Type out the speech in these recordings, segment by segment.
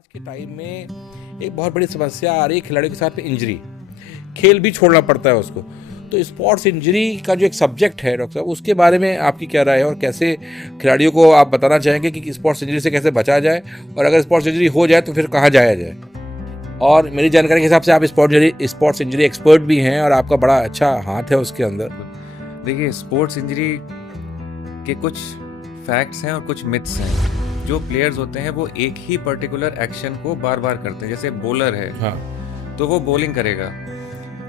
आज के टाइम में एक बहुत बड़ी समस्या आ रही है खिलाड़ियों के साथ में इंजरी। खेल भी छोड़ना पड़ता है उसको। तो स्पोर्ट्स इंजरी का जो एक सब्जेक्ट है डॉक्टर साहब, उसके बारे में आपकी क्या राय है और कैसे खिलाड़ियों को आप बताना चाहेंगे कि स्पोर्ट्स इंजरी से कैसे बचा जाए और अगर स्पोर्ट्स इंजरी हो जाए तो फिर कहाँ जाया जाए। और मेरी जानकारी के हिसाब से आप स्पोर्ट्स इंजरी एक्सपर्ट भी हैं और आपका बड़ा अच्छा हाथ है उसके अंदर। देखिए, स्पोर्ट्स इंजरी के कुछ फैक्ट्स हैं और कुछ मिथ्स हैं। जो प्लेयर्स होते हैं वो एक ही पर्टिकुलर एक्शन को बार बार करते हैं। जैसे बॉलर है, हाँ, तो वो बॉलिंग करेगा,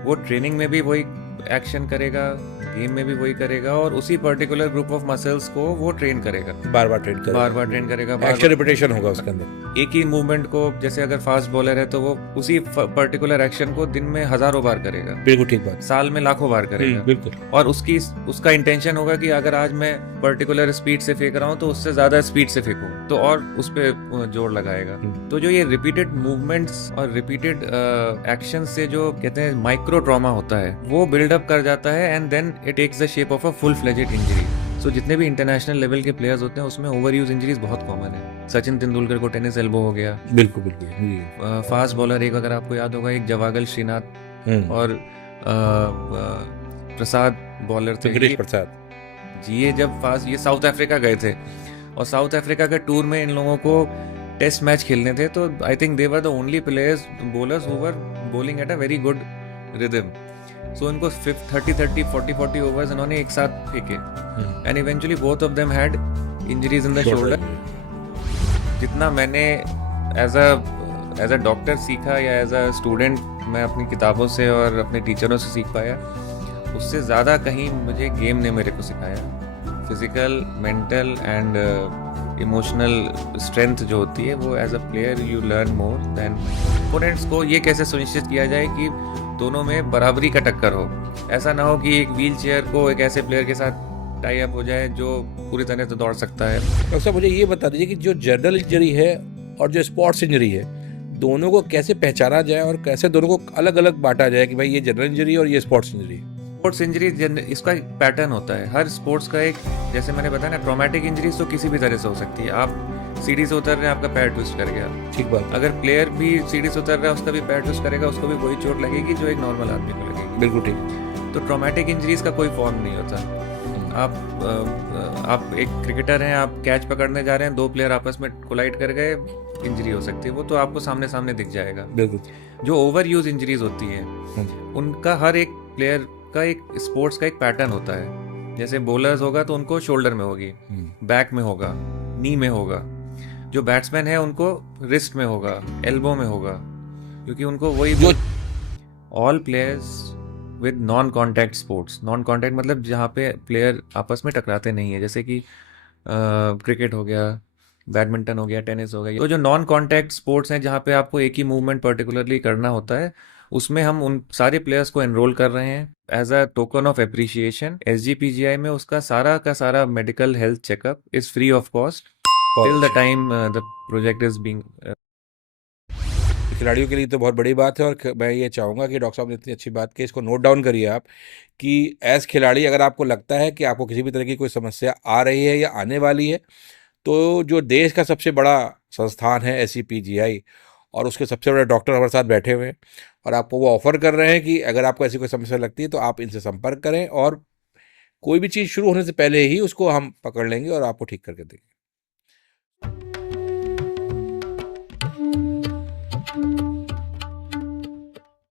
वो ट्रेनिंग में भी वही एक्शन करेगा, गेम में भी वही करेगा, और उसी पर्टिकुलर ग्रुप ऑफ मसल्स को वो ट्रेन करेगा, बार बार ट्रेन करेगा, बार बार ट्रेन करेगा, एक्शन रिपीटेशन होगा उसके अंदर। एक ही मूवमेंट को, जैसे अगर फास्ट बॉलर है तो वो उसी पर्टिकुलर एक्शन को दिन में हजारों बार करेगा, बिल्कुल ठीक बात, साल में लाखों बार करेगा। बिल्कुल। और उसका इंटेंशन होगा कि अगर आज मैं पर्टिकुलर स्पीड से फेंक रहा हूँ तो उससे ज्यादा स्पीड से फेंकूं, तो और उस पर जोर लगाएगा। तो जो ये रिपीटेड मूवमेंट्स और रिपीटेड एक्शन से जो कहते हैं माइक्रो ट्रॉमा होता है, वो बिल्डअप कर जाता है and then it takes the shape of a full fledged injury. So जितने भी इंटरनेशनल लेवल के प्लेयर्स होते हैं उसमें ओवर यूज इंजरीज बहुत कॉमन है। सचिन तेंदुलकर को टेनिस एल्बो हो गया। बिल्कुल बिल्कुल। फास्ट बॉलर एक, अगर आपको याद होगा, एक जवागल श्रीनाथ और प्रसाद बॉलर थे, वेंकटेश प्रसाद जी। ये साउथ अफ्रीका गए थे और साउथ अफ्रीका के टूर में इन लोगों को टेस्ट मैच खेलने थे, तो I think they were the only players bowlers who were bowling at a very good rhythm. So इनको 30 40 ओवर्स इन्होंने एक साथ फेंके and eventually both of them had injuries in the shoulder. जितना मैंने एज अ डॉक्टर सीखा या as a student मैं अपनी किताबों से और अपने टीचरों से सीख पाया, उससे ज़्यादा कहीं मुझे गेम ने मेरे को सिखाया। Physical, mental and emotional strength जो होती है, वो as a player you learn more than opponents को। ये कैसे सुनिश्चित किया जाए कि दोनों में बराबरी का टक्कर हो। ऐसा ना हो कि एक व्हील चेयर को एक ऐसे प्लेयर के साथ टाई अप हो जाए जो पूरी तरह से दौड़ सकता है। डॉक्टर साहब, मुझे ये बता दीजिए कि जो जनरल इंजरी है और जो स्पोर्ट्स इंजरी है, दोनों को कैसे पहचाना जाए और कैसे दोनों को अलग अलग बांटा जाए कि भाई ये जनरल इंजरी है और ये स्पोर्ट्स इंजरी है। स्पोर्ट्स इंजरी इसका एक पैटर्न होता है हर स्पोर्ट्स का। एक, जैसे मैंने बताया ना, ट्रॉमेटिक इंजरीज तो किसी भी तरह से हो सकती है। आप सीढ़ी से उतर रहे हैं, आपका पैर ट्विस्ट कर गया, ठीक बात। अगर प्लेयर भी सीढ़ी से उतर रहा है, उसका भी पैर ट्विस्ट करेगा, उसको भी वही चोट लगेगी जो एक नॉर्मल आदमी को लगेगी। बिल्कुल ठीक। तो ट्रॉमेटिक इंजरीज का कोई फॉर्म नहीं होता। आप एक क्रिकेटर हैं, आप कैच पकड़ने जा रहे हैं, दो प्लेयर आपस में कोलाइड कर गए, इंजरी हो सकती है। वो तो आपको सामने सामने दिख जाएगा। बिल्कुल। जो ओवर यूज इंजरीज होती है, उनका हर एक प्लेयर का एक स्पोर्ट्स का एक पैटर्न होता है। जैसे बॉलर्स होगा तो उनको शोल्डर में होगी, बैक में होगा, नी में होगा। जो बैट्समैन है उनको रिस्ट में होगा, एल्बो में होगा, क्योंकि उनको वही। All players with non contact sports, non contact मतलब जहाँ पे प्लेयर आपस में टकराते नहीं है, जैसे कि क्रिकेट हो गया, बैडमिंटन हो गया, टेनिस हो गया। तो जो नॉन कॉन्टैक्ट स्पोर्ट्स हैं जहाँ पे आपको एक ही मूवमेंट पर्टिकुलरली करना होता है, उसमें हम उन सारे प्लेयर्स को एनरोल कर रहे हैं as a token of appreciation. SGPGI में उसका सारा का सारा medical health checkup is free of cost till the time the project is being. खिलाड़ियों के लिए तो बहुत बड़ी बात है और मैं ये चाहूँगा कि डॉक्टर साहब ने इतनी अच्छी बात की, इसको नोट डाउन करिए आप कि एज खिलाड़ी अगर आपको लगता है कि आपको किसी भी तरह की कोई समस्या आ रही है या आने वाली है, तो जो देश का सबसे बड़ा संस्थान है SCPGI और उसके सबसे बड़े डॉक्टर हमारे साथ बैठे हुए हैं और आपको वो ऑफर कर रहे हैं कि अगर आपको ऐसी कोई समस्या लगती है तो आप इनसे संपर्क करें और कोई भी चीज़ शुरू होने से पहले ही उसको हम पकड़ लेंगे और आपको ठीक करके देंगे।